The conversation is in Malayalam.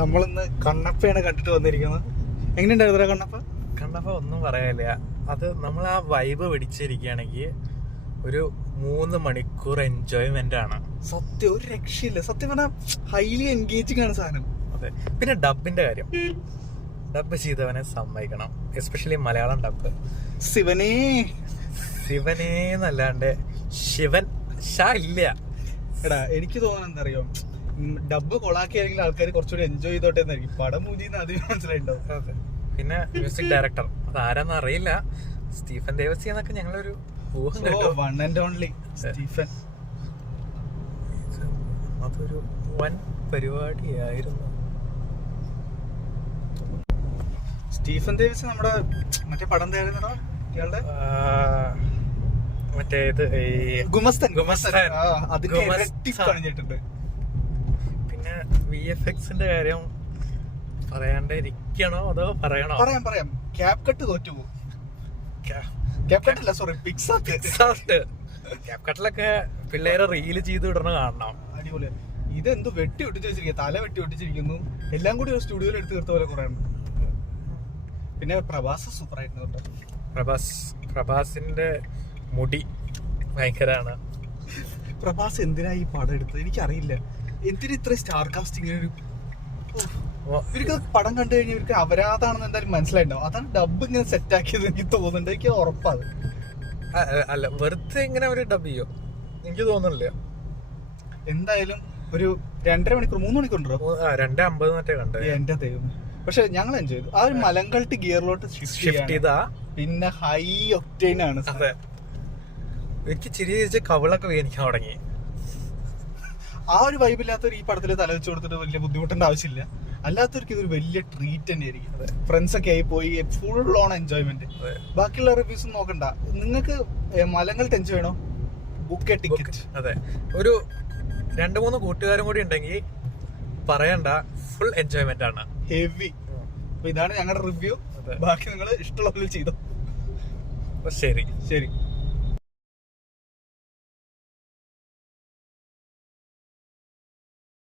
നമ്മളിന്ന് കണ്ണപ്പയാണ് കണ്ടിട്ട് വന്നിരിക്കുന്നത്. എങ്ങനെയുണ്ടായിരുന്നു കണ്ണപ്പ? കണ്ണപ്പ ഒന്നും പറയാനില്ല. അത് നമ്മൾ ആ വൈബ് പിടിച്ചിരിക്കുകയാണെങ്കിൽ ഒരു 3 മണിക്കൂർ എൻജോയ്മെന്റ് ആണ്. സത്യം ഒരു രക്ഷയില്ല. സത്യം പറഞ്ഞാൽ ഹൈലി എൻഗേജിങ് ആണ് സാധനം. അതെ. പിന്നെ ഡബിന്റെ കാര്യം, ഡബ് ചെയ്തവനെ സമ്മതിക്കണം, എസ്പെഷ്യലി മലയാളം ഡബ്. ശിവനേ എന്നല്ലാണ്ട് ശിവൻ ഷാ ഇല്ല. എടാ എനിക്ക് തോന്നുന്നത് എന്താ അറിയോ, ഡബ് കൊളാക്കിയാണെങ്കിൽ ആൾക്കാർ കുറച്ചുകൂടി എൻജോയ് ചെയ്തോട്ടെ എന്നായിരിക്കും. പടം മൂജിന്ന് അതിന് മനസ്സിലായിട്ടുണ്ടാവും. അതെ. പിന്നെ മ്യൂസിക് ഡയറക്ടർ അത് ആരാന്ന് അറിയില്ല, സ്റ്റീഫൻ ദേവസി എന്നൊക്കെ ഞങ്ങളൊരു ഊഹം കേട്ടു. One and only Stephen. അതൊരു വൻ പരിപാടിയായിരുന്നു. സ്റ്റീഫൻ ദേവസി നമ്മുടെ മറ്റേ പടം തയ്യാറുന്നോ ഇയാളുടെ മറ്റേ ഇത് ഗുമസ്തൻ ഗുമസ്തൻ പണിഞ്ഞിട്ടുണ്ട്. പിന്നെ VFXന്റെ കാര്യം പറയാണ്ടിരിക്കണോ അതോ പറയണോ? പറയാം. ക്യാപ് കട്ട് തോറ്റുപോകും. ക്യാപ് കട്ട് അല്ല, സോറി, പിക്സാർട്ട്. ക്യാപ് കട്ടിലൊക്കെ പിള്ളേരെ റീല് ചെയ്ത് വിടണ കാണണം. അടിപൊളി. ഇതെന്ത് വെട്ടി ഒട്ടിച്ച് വെച്ചിരിക്കുന്നു, തല വെട്ടി ഒട്ടിച്ചിരിക്കുന്നു. എല്ലാം കൂടി ഒരു സ്റ്റുഡിയോയിൽ എടുത്ത് തീർത്ത പോലെ കുറെ ഉണ്ട്. പിന്നെ പ്രഭാസ് സൂപ്പർ ആയിരുന്നു കേട്ടോ. പ്രഭാസിന്റെ മുടി ഭയങ്കരാണ്. പ്രഭാസ് എന്തിനാ ഈ പടം എടുത്തത് എനിക്കറിയില്ല. എന്തിനാ ഇത്ര സ്റ്റാർ കാസ്റ്റിംഗ്? ഇവർക്ക് പടം കണ്ടു കഴിഞ്ഞാൽ ഇവർക്ക് അപരാധാണെന്ന് എന്തായാലും മനസ്സിലായിട്ടുണ്ടാവും. അതാണ് ഡബ് ഇങ്ങനെ സെറ്റ് ആക്കിയത് എനിക്ക് തോന്നുന്നുണ്ട്. എനിക്ക് ഉറപ്പാണ്. അല്ല, വെറുതെ ഇങ്ങനെ ഒരു ഡബ് ചെയ്യോ എനിക്ക് തോന്നുന്നില്ല. എന്തായാലും ഒരു 2.5 മണിക്കൂർ 3 മണിക്കൂറുണ്ടോ? 2:50 മറ്റേ കണ്ടത്. എന്റെ ദൈവം. പക്ഷെ ഞങ്ങൾ എൻജോയ് ചെയ്തു. ആ ഒരു മലങ്കൾട്ട് ഗിയറിലോട്ട് ഷിഫ്റ്റ് ചെയ്താ പിന്നെ ഹൈ ഒക്ടൈൻ ആണ്. അതെ. എനിക്ക് ചിരി ചിരിച്ച് കവിളൊക്കെ വേദനിക്കാൻ തുടങ്ങി. ആ ഒരു വൈബില്ലാത്തവർ ഈ പടത്തിൽ തല വെച്ച് കൊടുത്തിട്ട് വലിയ ബുദ്ധിമുട്ടേണ്ട ആവശ്യമില്ല. അല്ലാത്തവർക്ക് ഇതൊരു വലിയ ട്രീറ്റ് തന്നെയായിരിക്കും. ഫ്രണ്ട്സ് ഒക്കെ ആയി പോയി ഫുൾ ഓൺ എൻജോയ്മെന്റ്. ബാക്കിയുള്ള റിവ്യൂസ് നോക്കണ്ട. നിങ്ങൾക്ക് മലങ്കൾട്ട് എൻജോയ് ചെയ്യണോ? Book A ticket. അതെ. ഒരു 2-3 കൂട്ടുകാരും കൂടി ഉണ്ടെങ്കിൽ പറയണ്ട, ഫുൾ എൻജോയ്മെന്റ് ആണ്. ഹെവി. അപ്പൊ ഇതാണ് ഞങ്ങളുടെ റിവ്യൂ. ബാക്കി നിങ്ങൾ ഇഷ്ടമുള്ള പോലെ ചെയ്തോ. ശരി.